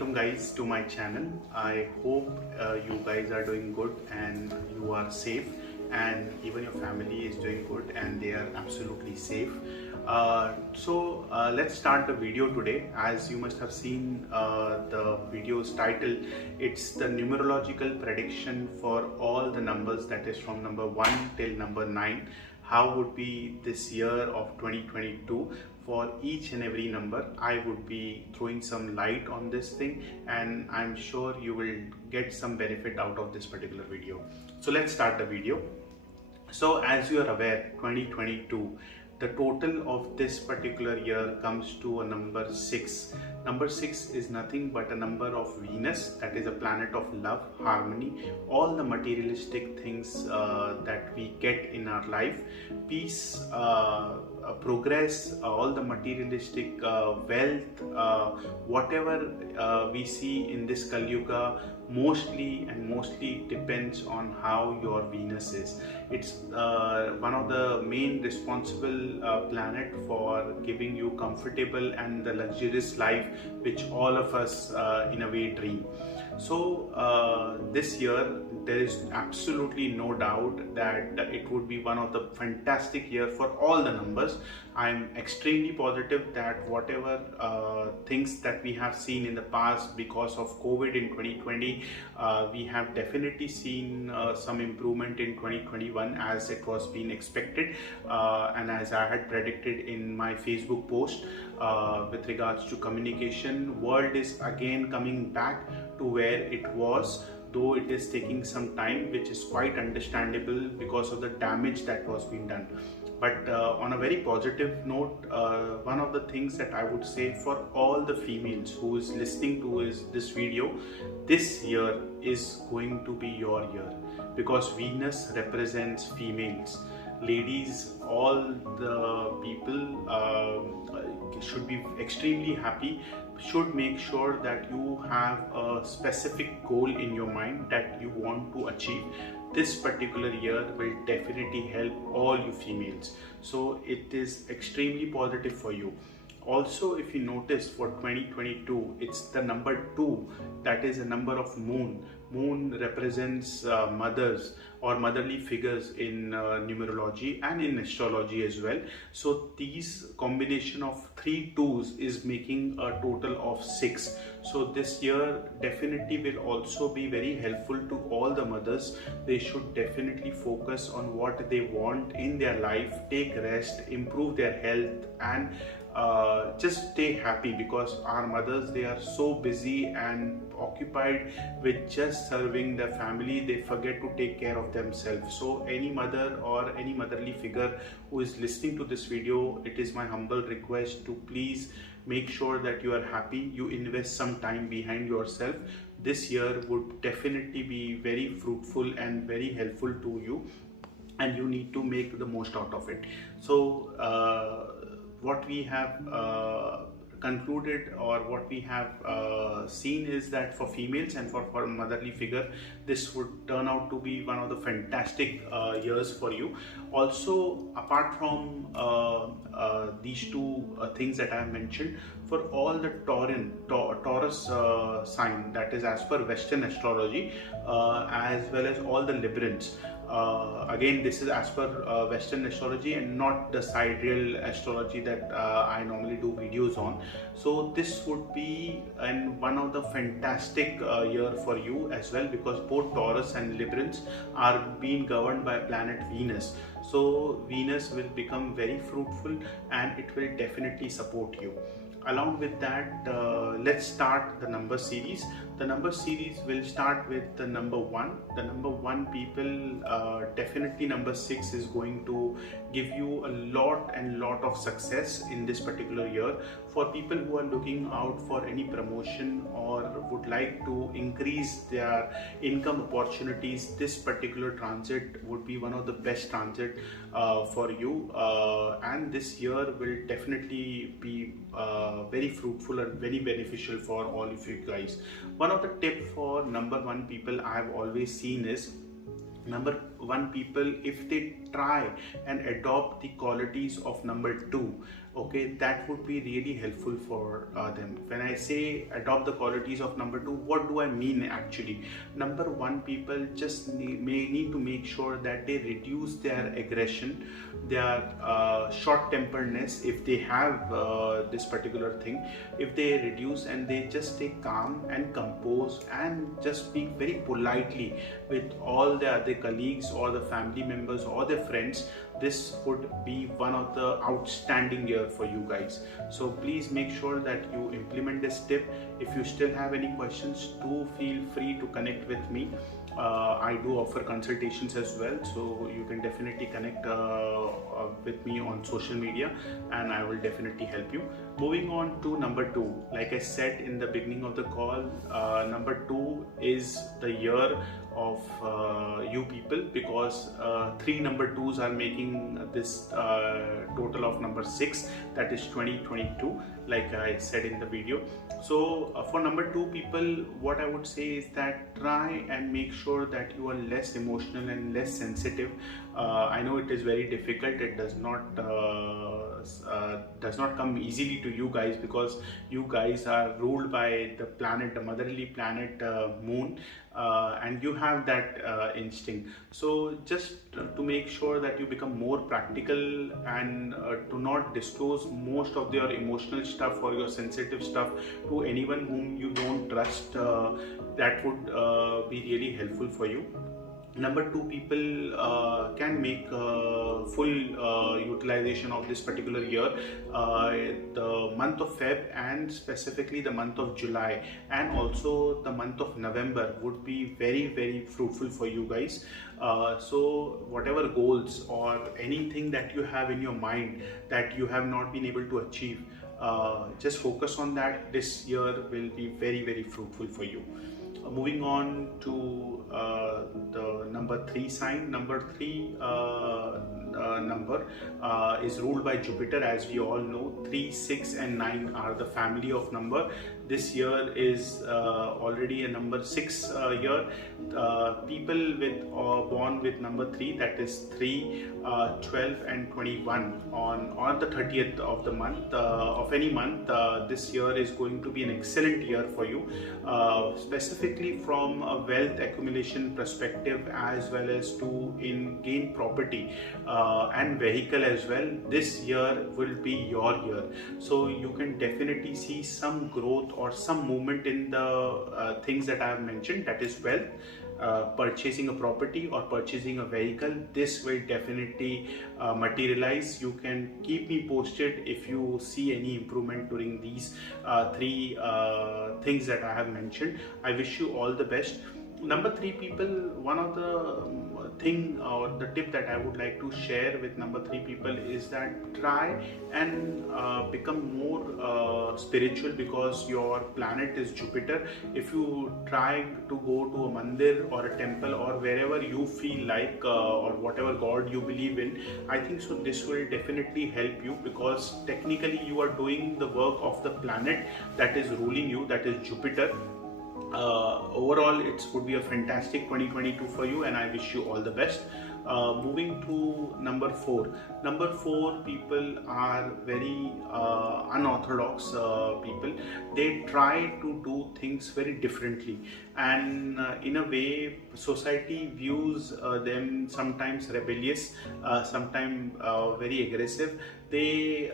welcome guys to my channel. I hope you guys are doing good and you are safe, and even your family is doing good and they are absolutely safe. Let's start the video today. As you must have seen the video's title, it's the numerological prediction for all the numbers, that is from number 1 till number 9. How would be this year of 2022 for each and every number. I would be throwing some light on this thing, and I'm sure you will get some benefit out of this particular video. So let's start the video. So as you are aware, 2022, the total of this particular year comes to a number 6. Number 6 is nothing but a number of Venus, that is a planet of love, harmony, all the materialistic things that we get in our life, peace, progress, all the materialistic wealth, whatever we see in this Kali Yuga, mostly depends on how your Venus is. It's one of the main responsible planet for giving you comfortable and the luxurious life which all of us in a way dream. So this year there is absolutely no doubt that it would be one of the fantastic year for all the numbers. I'm extremely positive that whatever things that we have seen in the past because of COVID in 2020, we have definitely seen some improvement in 2021 as it was being expected, and as I had predicted in my Facebook post with regards to communication. World is again coming back to where it was, though it is taking some time, which is quite understandable because of the damage that was being done. But on a very positive note, one of the things that I would say for all the females who is listening to this video, this year is going to be your year, because Venus represents females. Ladies, all the people should be extremely happy, should make sure that you have a specific goal in your mind that you want to achieve. This particular year will definitely help all you females, so it is extremely positive for you. Also, if you notice, for 2022, it's the number 2, that is a number of moon. Moon represents mothers or motherly figures in numerology and in astrology as well. So these combination of 3 2s is making a total of 6. So this year definitely will also be very helpful to all the mothers. They should definitely focus on what they want in their life, take rest, improve their health, and just stay happy, because our mothers, they are so busy and occupied with just serving their family, they forget to take care of themselves. So any mother or any motherly figure who is listening to this video, it is my humble request to please make sure that you are happy, you invest some time behind yourself. This year would definitely be very fruitful and very helpful to you, and you need to make the most out of it. So what we have concluded, or what we have seen, is that for females and for motherly figure, this would turn out to be one of the fantastic years for you. Also, apart from these two things that I have mentioned, for all the Taurus sign, that is as per Western astrology, as well as all the Librans. Again, this is as per Western astrology and not the sidereal astrology that I normally do videos on. So this would be one of the fantastic year for you as well, because both Taurus and Librans are being governed by planet Venus. So Venus will become very fruitful and it will definitely support you. Along with that, let's start the number series. The number series will start with the number 1. The number 1 people, definitely number 6 is going to give you a lot of success in this particular year. For people who are looking out for any promotion or would like to increase their income opportunities, this particular transit would be one of the best transit for you, and this year will definitely be very fruitful and very beneficial for all of you guys. One of the tip for number 1 people I have always seen is, number 1 people, if they try and adopt the qualities of number 2, okay, that would be really helpful for them. When I say adopt the qualities of number 2, what do I mean actually? Number 1 people just may need to make sure that they reduce their aggression, their short-temperedness, if they have this particular thing. If they reduce and they just stay calm and composed and just speak very politely with all their other colleagues or the family members or their friends, this would be one of the outstanding year for you guys. So please make sure that you implement this tip. If you still have any questions, do feel free to connect with me. I do offer consultations as well, so you can definitely connect with me on social media and I will definitely help you. Moving on to number 2, like I said in the beginning of the call, number 2 is the year of you people, because 3 number 2s are making this total of number 6, that is 2022, like I said in the video. So for number 2 people, what I would say is that try and make sure that you are less emotional and less sensitive. I know it is very difficult. It does not come easily to you guys, because you guys are ruled by the planet, the motherly planet moon, and you have that instinct. So just to make sure that you become more practical and do not disclose most of your emotional stuff or your sensitive stuff to anyone whom you don't trust, that would be really helpful for you. Number 2 people can make full utilization of this particular year. The month of Feb and specifically the month of July and also the month of November would be very fruitful for you guys. So whatever goals or anything that you have in your mind that you have not been able to achieve, just focus on that. This year will be very fruitful for you. Moving on to the number 3 sign. Number 3 number is ruled by Jupiter, as we all know. 3, 6 and 9 are the family of number. This year is already a number 6 year. People born with number 3, that is 3, 12 and 21 on the 30th of the month, of any month, this year is going to be an excellent year for you, specifically from a wealth accumulation perspective, as well as to gain property and vehicle as well. This year will be your year, so you can definitely see some growth or some movement in the things that I have mentioned, that is wealth, purchasing a property or purchasing a vehicle. This will definitely materialize. You can keep me posted if you see any improvement during these 3 things that I have mentioned. I wish you all the best. Number 3 people, one of the thing or the tip that I would like to share with number 3 people is that try and become more spiritual, because your planet is Jupiter. If you try to go to a mandir or a temple or wherever you feel like, or whatever god you believe in, I think so this will definitely help you, because technically you are doing the work of the planet that is ruling you, that is Jupiter. Overall, it would be a fantastic 2022 for you, and I wish you all the best. Moving to number 4. Number 4 people are very unorthodox people. They try to do things very differently, and in a way society views them sometimes rebellious, sometimes very aggressive. They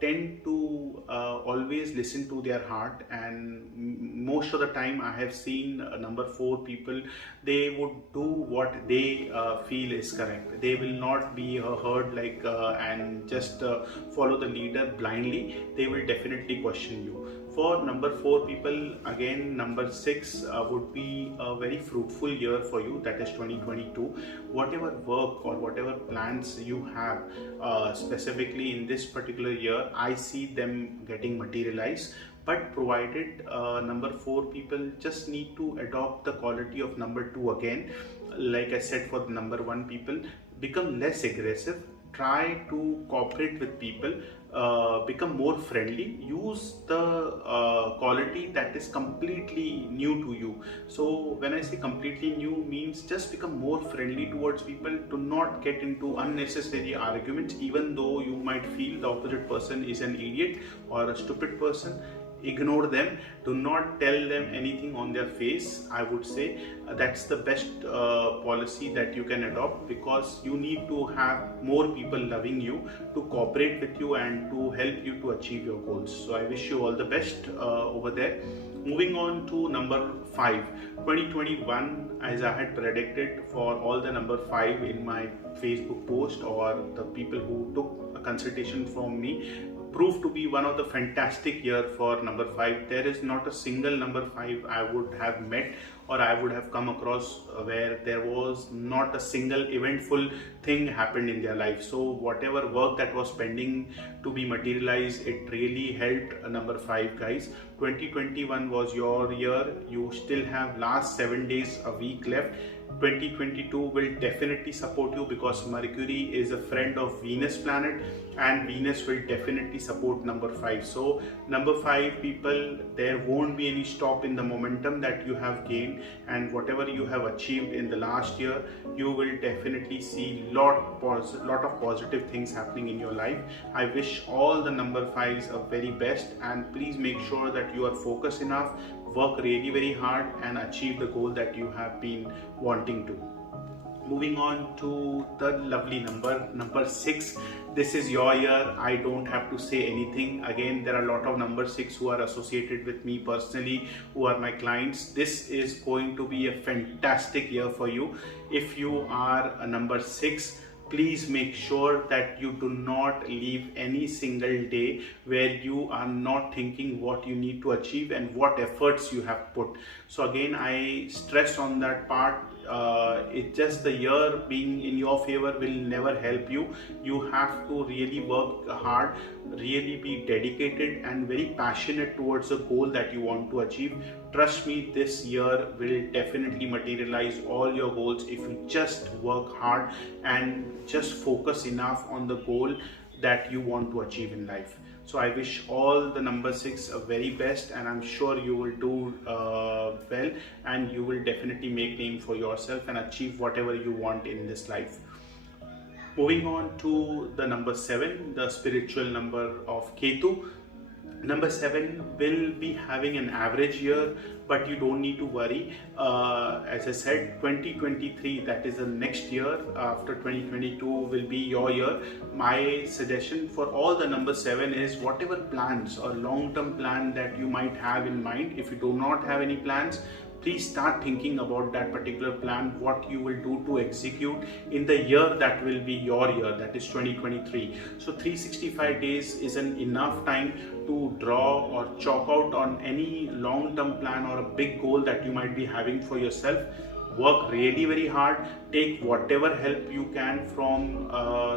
tend to always listen to their heart, and most of the time I have seen number 4 people, they would do what they feel is correct. They will not be heard like and just follow the leader blindly. They will definitely question you. For number 4 people, again number 6 would be a very fruitful year for you, that is 2022. Whatever work or whatever plans you have specifically in this particular year, I see them getting materialized. But provided number 4 people just need to adopt the quality of number 2 again. Like I said, for the number 1 people, become less aggressive, try to cooperate with people, become more friendly, use the quality that is completely new to you. So when I say completely new, means just become more friendly towards people. Do not get into unnecessary arguments, even though you might feel the opposite person is an idiot or a stupid person. Ignore them. Do not tell them anything on their face. I would say that's the best policy that you can adopt, because you need to have more people loving you, to cooperate with you and to help you to achieve your goals. So I wish you all the best over there. Moving on to number 5, 2021, as I had predicted for all the number 5 in my Facebook post, or the people who took a consultation from me, proved to be one of the fantastic year for number 5. There is not a single number 5 I would have met or I would have come across where there was not a single eventful thing happened in their life. So whatever work that was pending to be materialized, it really helped number 5 guys. 2021 was your year. You still have last 7 days, a week left. 2022 will definitely support you, because Mercury is a friend of Venus planet, and Venus will definitely support number 5. So number 5 people, there won't be any stop in the momentum that you have gained, and whatever you have achieved in the last year, you will definitely see lot of positive things happening in your life. I wish all the number 5s a very best, and please make sure that you are focused enough, work really very hard and achieve the goal that you have been wanting to. Moving on to the lovely number 6. This is your year. I don't have to say anything. Again, there are a lot of number 6 who are associated with me personally, who are my clients. This is going to be a fantastic year for you. If you are a number 6, please make sure that you do not leave any single day where you are not thinking what you need to achieve and what efforts you have put. So again, I stress on that part. It's just the year being in your favor will never help you. You have to really work hard, really be dedicated and very passionate towards the goal that you want to achieve. Trust me, this year will definitely materialize all your goals if you just work hard and just focus enough on the goal that you want to achieve in life. So I wish all the number 6 a very best, and I'm sure you will do well, and you will definitely make name for yourself and achieve whatever you want in this life. Moving on to the number 7, the spiritual number of Ketu. Number 7 will be having an average year, but you don't need to worry. As I said, 2023, that is the next year after 2022, will be your year. My suggestion for all the number 7 is whatever plans or long-term plan that you might have in mind. If you do not have any plans, please start thinking about that particular plan, what you will do to execute in the year that will be your year, that is 2023. So 365 days isn't enough time to draw or chalk out on any long-term plan or a big goal that you might be having for yourself. Work really very hard, take whatever help you can from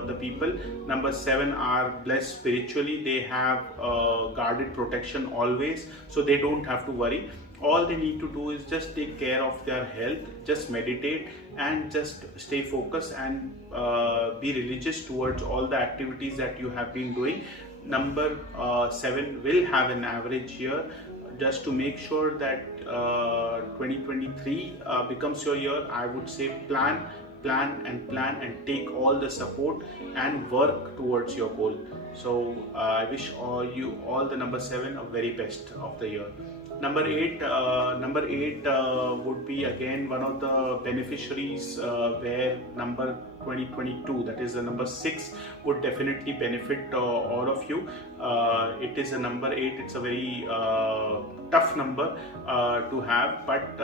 the people. Number 7 are blessed spiritually. They have guarded protection always, so they don't have to worry. All they need to do is just take care of their health, just meditate and just stay focused and be religious towards all the activities that you have been doing. Number 7 will have an average year. Just to make sure that 2023 becomes your year, I would say plan and take all the support and work towards your goal. So I wish all the number 7 a very best of the year. Number 8 would be again one of the beneficiaries where number 2022, that is the number 6, would definitely benefit all of you. It is a number 8. It's a very tough number to have, but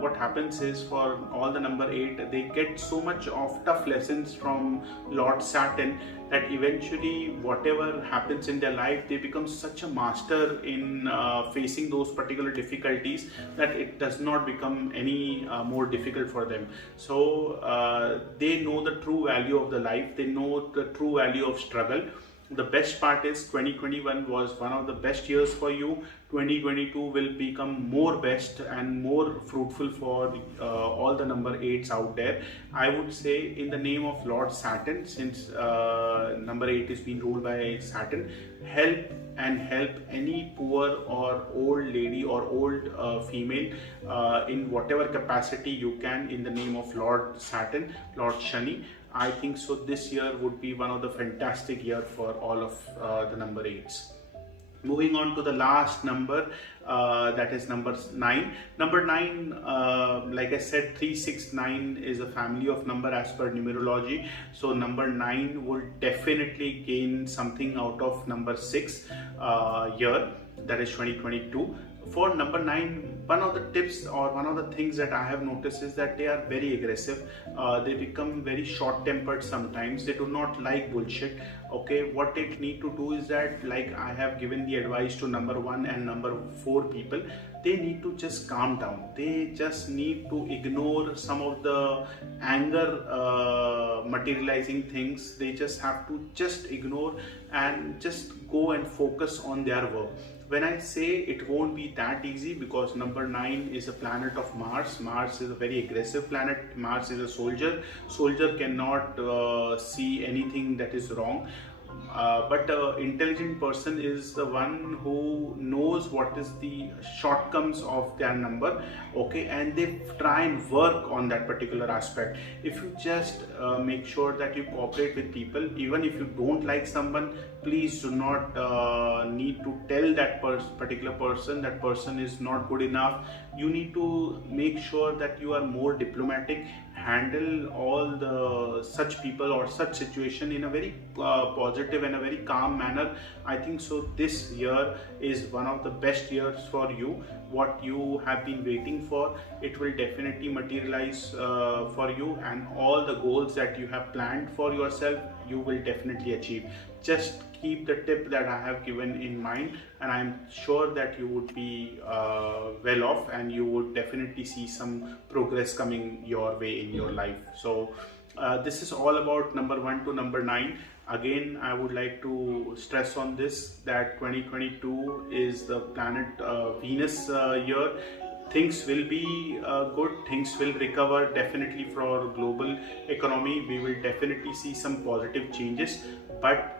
what happens is for all the number 8, they get so much of tough lessons from Lord Saturn that eventually whatever happens in their life, they become such a master in facing those particular difficulties that it does not become any more difficult for them. So they know the true value of the life, they know the true value of struggle. The best part is 2021 was one of the best years for you. 2022 will become more best and more fruitful for all the number 8s out there. I would say in the name of Lord Saturn, since number 8 is being ruled by Saturn, help and help any poor or old lady or old female in whatever capacity you can, in the name of Lord Saturn, Lord Shani. I think so this year would be one of the fantastic year for all of the number 8s. Moving on to the last number, that is number 9. Number 9, like I said, 369 is a family of number as per numerology. So number 9 will definitely gain something out of number 6 year, that is 2022. For number 9, one of the tips or one of the things that I have noticed is that they are very aggressive. They become very short-tempered sometimes. They do not like bullshit. Okay, what they need to do is that, like I have given the advice to number 1 and number 4 people, they need to just calm down. They just need to ignore some of the anger materializing things. They just have to just ignore and just go and focus on their work. When I say it won't be that easy, because number 9 is a planet of Mars. Mars is a very aggressive planet. Mars is a soldier. Soldier cannot see anything that is wrong. But an intelligent person is the one who knows what is the shortcomings of their number, okay, and they try and work on that particular aspect. If you just make sure that you cooperate with people, even if you don't like someone, please do not need to tell that particular person that person is not good enough. You need to make sure that you are more diplomatic, handle all the such people or such situation in a very positive and a very calm manner. I think so this year is one of the best years for you. What you have been waiting for, it will definitely materialize for you, and all the goals that you have planned for yourself, you will definitely achieve. Just keep the tip that I have given in mind, and I'm sure that you would be well off, and you would definitely see some progress coming your way in your life. So this is all about number 1 to number 9. Again, I would like to stress on this, that 2022 is the planet Venus year. Things will be good, things will recover definitely for our global economy. We will definitely see some positive changes, but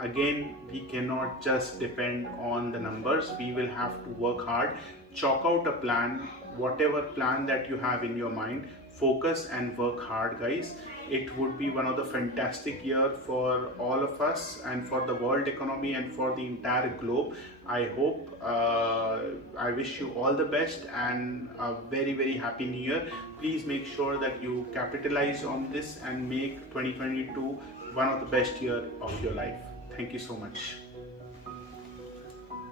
again, we cannot just depend on the numbers. We will have to work hard, chalk out a plan, whatever plan that you have in your mind, focus and work hard, guys. It would be one of the fantastic year for all of us and for the world economy and for the entire globe. I hope, I wish you all the best and a very, very happy new year. Please make sure that you capitalize on this and make 2022 one of the best year of your life. Thank you so much.